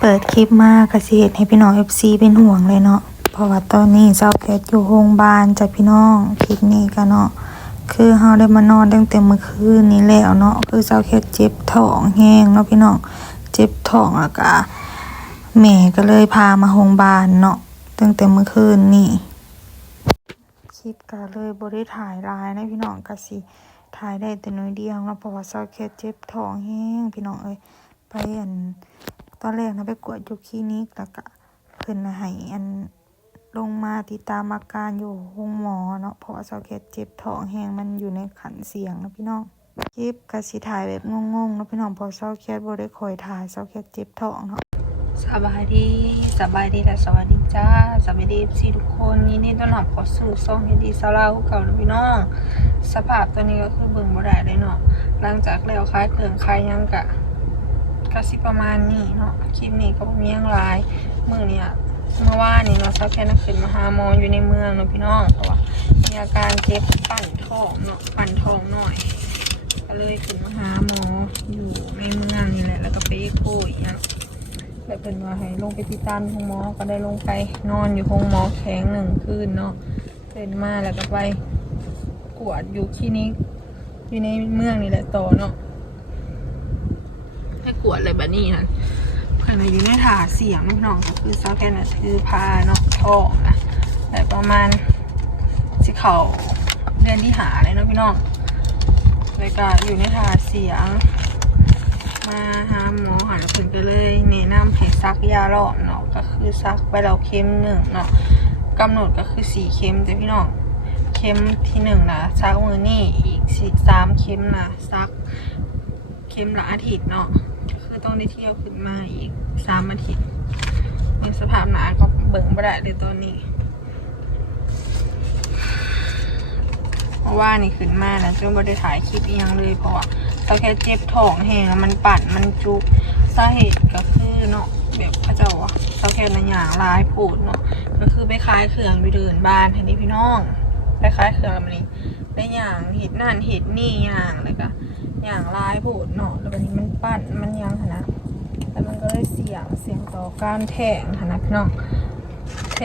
เปิดคลิปมากกระเสียดให้พี่น้อง FC เป็นห่วงเลยเนาะเพราะว่าตอนนี้เจ้าแคทอยู่โรงพยาบาลจ้ะพี่น้องคลิปนี้ก็เนาะคือเฮาได้มานอนตั้งแต่เมื่อคืนนี้แล้วเนาะคือเจ้าแคทเจ็บท้องแห้งเนาะพี่น้องเจ็บท้องแล้วก็แม่ก็เลยพามาโรงพยาบาลเนาะตั้งแต่เมื่อคืนนี้คลิปก็เลยบ่ได้ถ่ายหลายนะพี่น้องก็สิถ่ายได้แต่น้อยเดียวเนาะเพราะว่าเจ้าแคทเจ็บท้องแห้งพี่น้องเอ้ยไปตอนแรกนะไปกวดอยู่คลินิกแล้วก็เพิ่นน่ะให้ลงมาติดตามอาการอยู่ห้องหมอเนาะเพราะว่าเจ้าแคทเจ็บท้องแห้งมันอยู่ในขั้นเสี่ยงนะพี่น้องคลิปก็สิถ่ายแบบงงๆเนาะพี่น้องเพราะเจ้าแคทบ่ได้คอยถ่ายเจ้าแคทเจ็บท้องเนาะสบายดีและสวัสดีจ้าสวัสดีซีทุกคนนี่ต้อนรับเข้าสู่ช่องเฮดีซาลาเก่านะพี่น้องสภาพตัวนี้ก็คือเบิ่งบ่ได้เลยเนาะหลังจากแล้วคลายเครื่องคลายยังกะสิประมาณนี้เนาะคลิปนี้ก็บ่มีหยังหลายมื้อเนี่ยเมื่อวานนี้เนาะซะแค่นักขึ้นมาหาหมออยู่ในเมืองเนาะพี่น้องเพราะว่ามีอาการเจ็บปั่นท้องเนาะปั่นท้องหน่อยก็เลยขึ้นมาหาหมออยู่ในเมืองนี่แหละแล้วก็ไปโคอีกนะแล้วเป็นว่าให้ลงไปติดตามห้องหมอก็ได้ลงไปนอนอยู่ห้องหมอแข็ง1 คืนเนาะตื่นมาแล้วก็ไปกวดอยู่คลินิกอยู่ในเมืองนี่แหละต่อเนาะให้กวดอะไรแบบนี้นั่นเพื่อนอยู่ในถาเสียงน้องก็คือซาแกนถือพาเนาะท้องนะแต่ประมาณสิเข่าเดือนที่หาเลยเนาะพี่น้องแล้วก็อยู่ในถาเสียงมาหาหมอหันขึ้นไปเลยแนะนำให้ซักยาหลอดเนาะก็คือซักไปแล้วเข็ม1เนาะกำหนดก็คือ4 เข็มแต่พี่น้องเข็มที่1นะซักมือนี่อีก3 เข็มนะซักเข็มละอาทิตย์เนาะคือต้องได้เที่ยวขึ้นมาอีก3 อาทิตย์ในสภาพหนาก็เบิ่งบ่ได้เลยตอนนี้เพราะว่านี่ขึ้นมานะจนบ่ได้ถ่ายคลิปอีกอย่างเลยเพราะว่าเราแค่เจ็บท้องแห้งมันปั่นมันจุกสาเหตุก็คือเนาะแบบพระเจ้าว่าเราแค่ระหย่างลายปูดเนาะก็คือไปคล้ายเครื่องไปเดินบ้านให้นี่พี่น้องไปคล้ายเครื่องมันนี่ได้อย่างเห็ดนั่นเห็ดนี่อย่างแล้วก็อย่างลายปูดเนาะแล้ววันนี้มันปั่นมันยังนะแล้วมันก็เลยเสียงต่อการแทงนะพี่น้องแท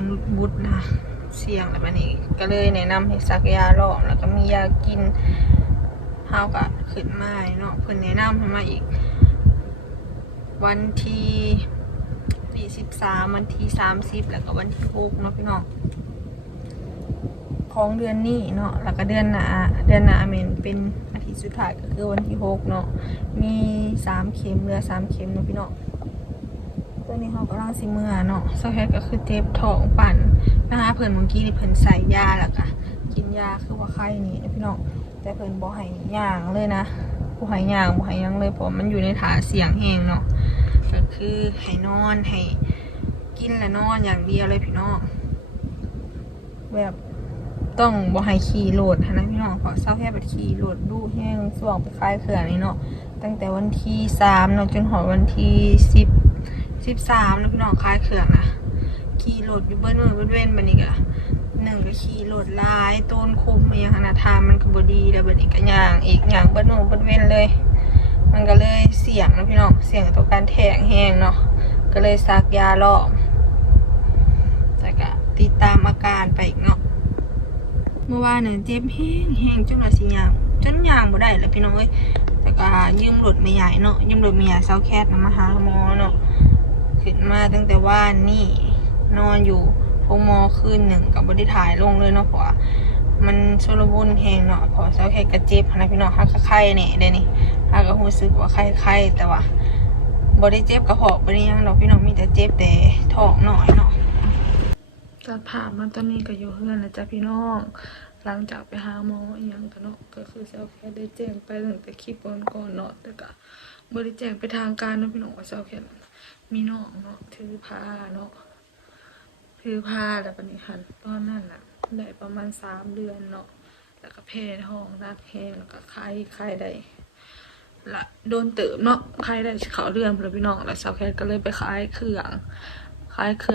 งบุตรนะเสียงแล้ววันนี้ก็เลยแนะนำให้ซักยาหลอดแล้วก็มียากินเฮาก็ขึ้นมาเนาะเพิ่นแนะนำให้มาอีกวันที่13วันที่30แล้วก็วันที่6เนาะพี่น้องของเดือนนี้เนาะแล้วก็เดือนหน้าแม่นเป็นอาทิตย์สุดท้ายก็คือวันที่6เนาะมี3 เข็มเหลือ3 เข็มเนาะพี่น้องตัวนี้เฮากำลังสิเมื่อเนาะสาเหตุก็คือเจ็บท้องปั่นนะคะเพิ่นเมื่อกี้นี่เพิ่นใส่ยาแล้วก็กินยาคือว่าไข้นี่พี่น้องแต่เพิ่นบ่ให้ย่างเลยนะบ่ให้ย่างบ่ให้ยังเลยเพราะมันอยู่ในถาเสียงแห้งเนาะก็คือให้นอนให้กินและนอนอย่างเดียวเลยพี่น้องแบบต้องบ่ให้ขี่รถนะพี่น้องเพราะเศร้าแค่ไปขี่รถดูแห้งส่วงไปคลายเครื่องนี่เนาะตั้งแต่วันที่3เนาะจนถึงวันที่13แล้วพี่น้องคลายเครื่องนะขี่รถอยู่เบิ้ลมือเบิ้ลเว้นบัดนี้ก็1ก็ขี่รถลายต้นคุมมาอย่างนาทางมันก็บ่ดีแล้วบัดนี้ก็ย่างอีกย่างเบิ้ลมือเบิ้ลเว้นเลยมันก็เลยเสี่ยงนะพี่น้องเสี่ยงต่อการแทงแห้งเนาะก็เลยซักยาหลอมแต่ก็ติดตามอาการไปอีกเนาะเมื่อวานเนี่ยเจ็บแห้งจนว่าสิย่างจนย่างบ่ได้แล้วพี่น้องเอ้ยแต่ก็ยืมรถไม่ใหญ่เนาะยืมรถไม่ใหญ่เซาแคทมาหาหมอเนาะขึ้นมาตั้งแต่ว่านนี่นอนอยู่ห้องหมอคืน1ก็บ่ได้ถ่ายลงเลยเนาะเพราะว่ามันชลบุญแห้งเนาะเพราะเซาแคทก็เจ็บนะพี่น้องฮักก็ไข้แน่เด้นี่ฮักก็รู้สึกว่าไข้แต่ว่าบ่ได้เจ็บกระเพาะบ่ได้ยังดอกพี่น้องมีแต่เจ็บแต่ท้องหน่อยเนาะตัดผ่ามาตอนนี้ก็อยู่เฮือนแล้วจ้ะพี่น้องหลังจากไปหาหมออีหยังกันเนาะก็คือเซาแคทได้แจ้งไปตั้งแต่คลิปก่อนเนาะแต่ก็บ่ได้แจ้งไปทางการเนาะพี่น้องว่าเซาแคทมีน้องเนาะถือผ้าเนาะถือผ้าแล้วบัดนี้หันตอนนั้นน่ะได้ประมาณ3 เดือนเนาะแล้วก็แพ้ท้องนักแห้งแล้วก็ไข้ได้ละโดนเติมเนาะไข้ได้เขาเดือนพุ่นพี่น้องแล้วเซาแคทก็เลยไปขายเครื่อ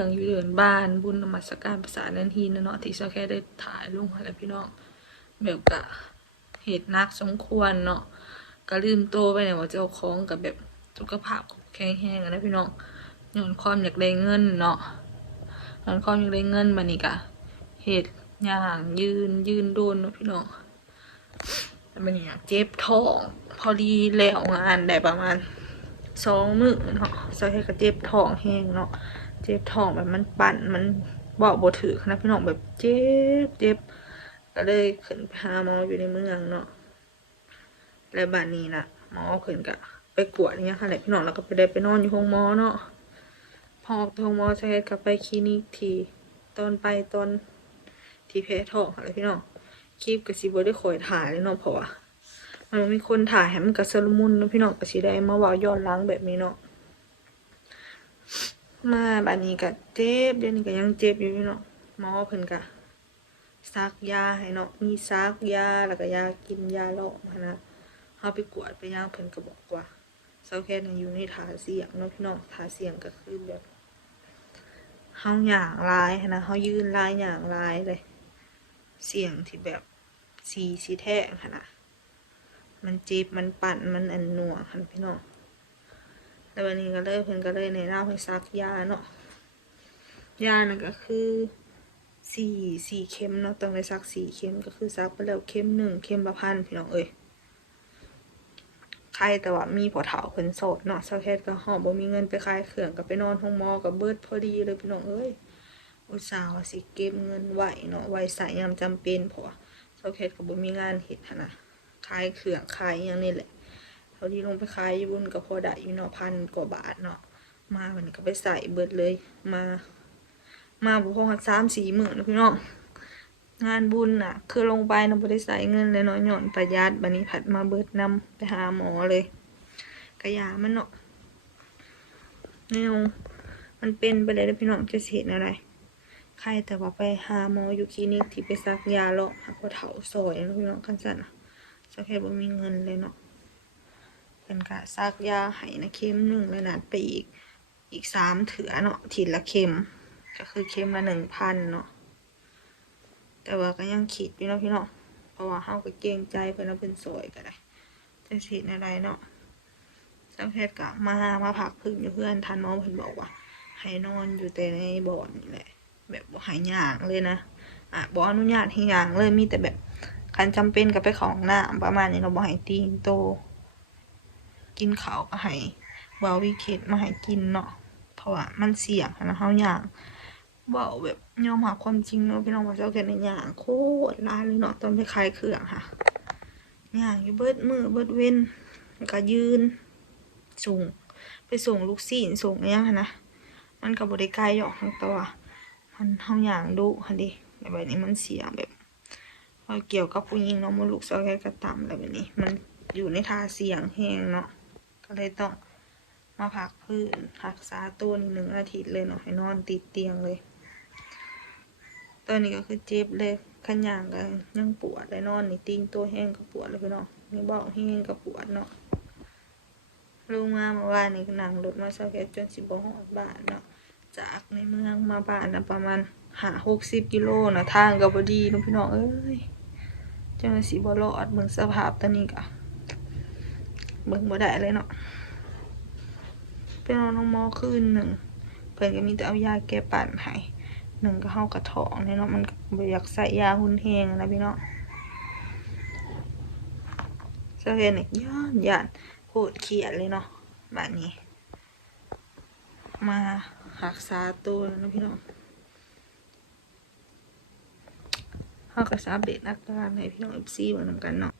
งอยู่เดินบ้านบุญนมัสการภาษาเนินทีนเนาะที่เซาแคทได้ถ่ายลงให้แล้วพี่น้องแบบก็เหตุนักสมควรเนาะก็ลืมโตไปเนี่ยว่าเจ้าของกับแบบสุขภาพแ แข็งแห้งนะพี่น้องย้อนความอยากได้เงินเนาะย้อนความอยากได้เงินบัดนี้ก็เฮ็ดย่างยืนโดนเนาะพี่น้องแล้วบัดนี้เจ็บท้องพอดีแล้วงานได้ประมาณ2 มื้อเนาะสาเหตุก็เจ็บท้องแห้งเนาะเจ็บท้องแบบมันปั่นมันบอกบ่ถูกนะพี่น้องแบบเจ็บก็เลยขึ้นไปหาหมออยู่ในเมืองเนาะแล้วบัดนี้น่ะหมอขึ้นก็ไปกวดเนี่ยค่ะแหละพี่น้องแล้วก็ไปนอนอยู่ห้องหมอเนาะพอออกจากห้องหมอสาเหตุก็ไปคลินิกที่ตอนที่แพ้ท้องค่ะเลยพี่น้องคลิปก็สิบ่ได้คอยถ่ายเลยเนาะเพราะว่ามันมีคนถ่ายให้มันก็สลุมุนเนาะพี่น้องก็สิได้มาเว้าย้อนหลังแบบนี้เนาะมาบัดนี้ก็เจ็บเดี๋ยวนี้ก็ยังเจ็บอยู่พี่น้องหมอเพิ่นก็ซักยาให้เนาะมีซักยาแล้วก็ยากินยาเลาะมานะเฮาไปกวดไปย่างเพิ่นก็บอกว่าเซาแค่นั้นอยู่ในท่าเสี่ยงเนาะพี่น้องท่าเสี่ยงก็คือแบบเฮาย่างลายนะเฮายืนลายย่างลายเลยเสี่ยงที่แบบสีแท้ขนาดมันเจ็บมันปั่นมันอันหน่วงค่ะพี่น้องแล้ววันนี้ก็เลยเพิ่นก็เลยแนะนำให้ซักยาเนาะยานั่นก็คือ4เข็มเนาะต้องได้ซัก4เข็มก็คือซักไปแล้วเข็ม1เข็มละ1,000พี่น้องเอ้ยใครแต่ว่ามีผัวเฒ่าเพิ่นโสดเนาะเซาแคทก็ฮอดบ่มีเงินไปขายเครื่องก็ไปนอนห้องหมอก็เบิดพอดีเลยพี่น้องเอ้ยอุตส่าห์ว่าสิเก็บเงินไว้เนาะไว้ใช้ยามจำเป็นเพราะว่าเซาแคทก็บ่มีงานเฮ็ดหันน่ะขายเครื่องขายหยังนี่แหละเท่าที่ลงไปขายอยู่บุญก็พอได้อยู่เนาะ1,000 กว่าบาทเนาะมาวันนี้ก็ไปใส่เบิดเลยมาบ่พอ3-4 มื้อนะพี่น้องงานบุญน่ะคือลงไปน่ะบ่ได้ใส่เงินเลยเนาะย้อนประหยัดบัดนี้ผัดมาเบิดนำไปหาหมอเลยก็ยามันเนาะแนวมันเป็นไปเลยเด้อพี่น้องจะสิเฮ็ดอะไรใครแต่ว่าไปหาหมออยู่คลินิกที่ไปซักยาเลาะหาพ่อเฒ่าซอยเนาะพี่น้องคันซั่นน่ะสักแค่บ่มีเงินเลยเนาะเพิ่นก็ซักยาให้นะเข็ม1แล้วนัดไปอีก3 เถื่อเนาะทีละเข็มก็คือเข็มละ 1,000 เนาะแต่ว่าก็ยังคิดอยู่เนาะพี่น้องเพราะว่าเฮาก็เกรงใจเพิ่นเอาเพิ่นซอยก็ได้จะสิเฮ็ดอะไรเนาะสักแค่ก็มาพักพึ่งอยู่เพื่อนทันหมอเพิ่นบอกว่าให้นอนอยู่แต่ในบ่อนนี่แหละแบบบ่ให้ย่างเลยนะบ่อนุญาตให้ย่างเลยมีแต่แบบคันจำเป็นก็ไปเข้าห้องน้ำประมาณนี้เนาะบ่ให้ตีนโตกินข้าวก็ให้เว้าวิเคตมาให้กินเนาะเพราะว่ามันเสี่ยงนะเฮาย่างเว้าแบบยอมรับความจริงเนาะพี่น้องว่าเจ้าแค่ในย่างโคตรหลายเลยเนาะตอนไปขายเครื่องค่ะย่างอยู่เบิดมื้อเบิดเว้นก็ยืนส่งไปส่งลูกศิษย์ส่งอิหยังหั้นนะมันก็บ่ได้ไกลหรอกแต่ว่ามันเฮาย่างดุหั่นดิแบบนี้มันเสี่ยงแบบเกี่ยวกับผู้หญิงเนาะมดลูกเซาแค่กระต่ำอะไรแบบนี้มันอยู่ในท่าเสี่ยงแฮงเนาะก็เลยต้องมาพักพื้นรักษาตัว1 อาทิตย์เลยเนาะให้นอนติดเตียงเลยตอนนี้ก็คือเจ็บเลยคันย่างก็ยังปวดเลยนอนนี่ติงตัวแห้งก็ปวดเลยพี่น้องนี่เบ้าแห้งก็ปวดเนาะลงมาเมื่อวานนี้นั่งรถมาเซาแค่จนสิบ่ฮอดบ้านเนาะจากในเมืองมาบ้านนะประมาณ50-60 กิโลนะทางก็บ่ดีเนาะพี่น้องเอ้ยจังสิบ่รอดเบิ่งสภาพตอนนี้ก็เบิ่งบ่ได้เลยเนาะไปนอนโรงหมอคืนหนึ่งเพิ่นก็มีแต่เอายาแก้ปั่นให้1ก็เฮากระท้องเนาะมันก็บ่อยากใส่ยาหุ่นแฮงนะพี่น้องเซาแค่นี่ย้านโคตรเครียดเลยเนาะบัดนี้มารักษาตัวนะพี่น้องเฮาก็สิอัปเดตอาการให้พี่น้อง FC เบิ่งนำกันเนาะ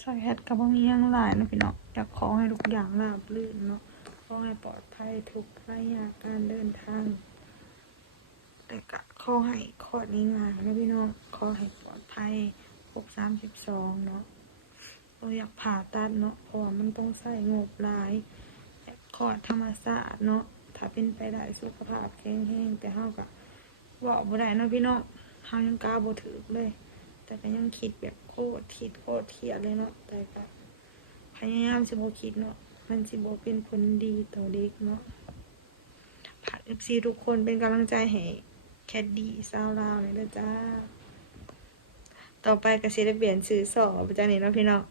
ใส่แฮดก็บ่มีหยังหลายนะพี่น้องอยากขอให้ทุกอย่างราบรื่นเนาะขอให้ปลอดภัยทุกระยะการเดินทางแต่ก็ขอให้คลอดง่ายๆนะพี่น้องขอให้ปลอดภัย32เนาะบ่อยากผ่าตัดเนาะเพราะว่ามันต้องใช้งบหลายคลอดธรรมชาติเนาะถ้าเป็นไปได้สุขภาพแข็งแรงแต่เฮาก็เว้าบ่ได้เนาะพี่น้องเฮายังกล้าบ่ถึกเลยแต่ก็ยังคิดแบบโคตรเครียดเลยเนาะแต่ก็พยายามสิบ่คิดเนาะมันสิบ่เป็นผลดีต่อเด็กเนาะฝาก FC ทุกคนเป็นกำลังใจให้แคดดี้สาวลาวเลยเด้อจ้าต่อไปก็สิได้เปลี่ยนชื่อสอบ่จังนี้เนาะพี่น้อง